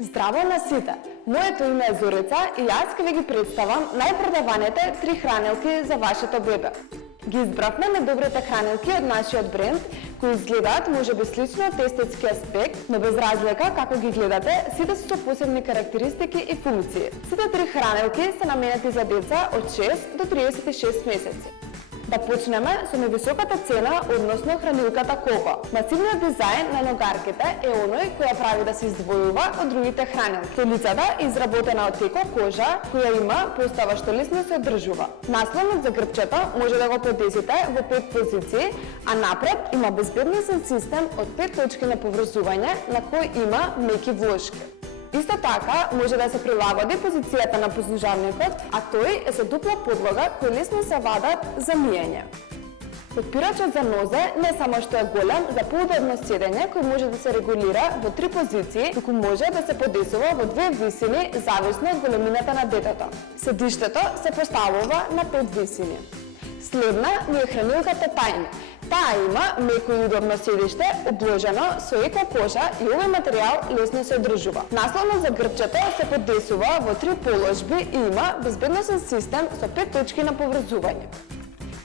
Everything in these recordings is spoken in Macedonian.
Здраво на сите! Моето име е Зорица и јас ќе ви ги представам најпродаваните 3 хранилки за вашето бебе. Ги избравме најдобрите хранилки од нашиот бренд, кои изгледаат можеби слично од естетски аспект, но без разлика како ги гледате, сите се со посебни карактеристики и функции. Сите 3 хранилки се наменети за деца од 6 до 36 месеци. Да почнеме со невисоката цена, односно хранилката Коко. Масивниот дизајн на ногарките е оној кој ја прави да се издвојува од другите хранилки. Телицата е изработена од теко кожа, која има постава што лесно се одржува. Наслонот за грбчето може да го подесите во 5 позиции, а напред има безбедносен систем од 5 точки на поврзување на кој има меки влошки. Исто така, може да се прилагоди позицијата на послужавникот, а тој е со дупла подлога кој лесно се вадат за миење. Подпирачот за нозе не само што е голем за поудобно седење кој може да се регулира во 3 позиции, туку може да се подесува во 2 висини зависно од големината на детето. Седиштето се поставува на 5 висини. Следна ни е хранилката Тајни. Таа има меко и удобно седиште, обложено со еко кожа и овој материјал лесно се одржува. Наслонот за грбчето се подесува во 3 положби и има безбедносен систем со 5 точки на поврзување.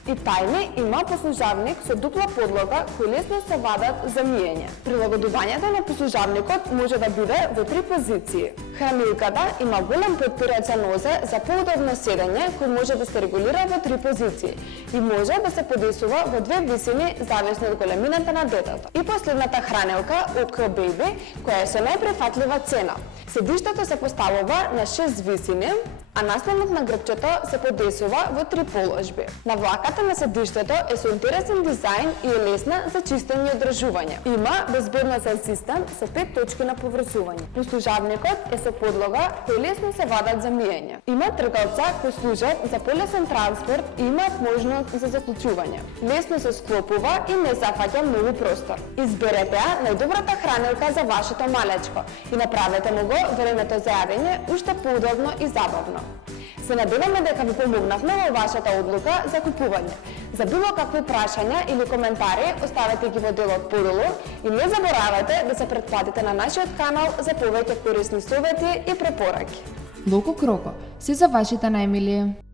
И Тајни има послужавник со дупла подлога кој лесно се вадат за миење. Прилагодувањето на послужавникот може да биде во 3 позиции. Хранилката има голем подпирач за нозе за поудобно седење кој може да се регулира во 3 позиции и може да се подесува во 2 висини зависно од големината на детето. И последната хранилка Окко Беби, која е со најприфатлива цена. Седиштето се поставува на 6 висини, а наслонот на грбчето се подесува во 3 положби. Навлаката на седиштето е со интересен дизајн и е лесна за чистење и одржување. Има безбедносен систем со 5 точки на поврзување. Послужавникот е со подлога кој лесно се вадат за миење. Има тргалца кои служат за полесен транспорт и имаат можност за заклучување. Лесно се склопува и не зафаќа многу простор. Изберете ја најдобрата хранилка за вашето малечко и направете му го времето за јадење уште поудобно и забавно. Се надеваме дека ви помогнавме во вашата одлука за купување. За било какви прашања или коментари, оставете ги во делот подолу и не заборавајте да се претплатите на нашиот канал за повеќе корисни совети и препораки. Локо Кроко, се за вашите најмилии.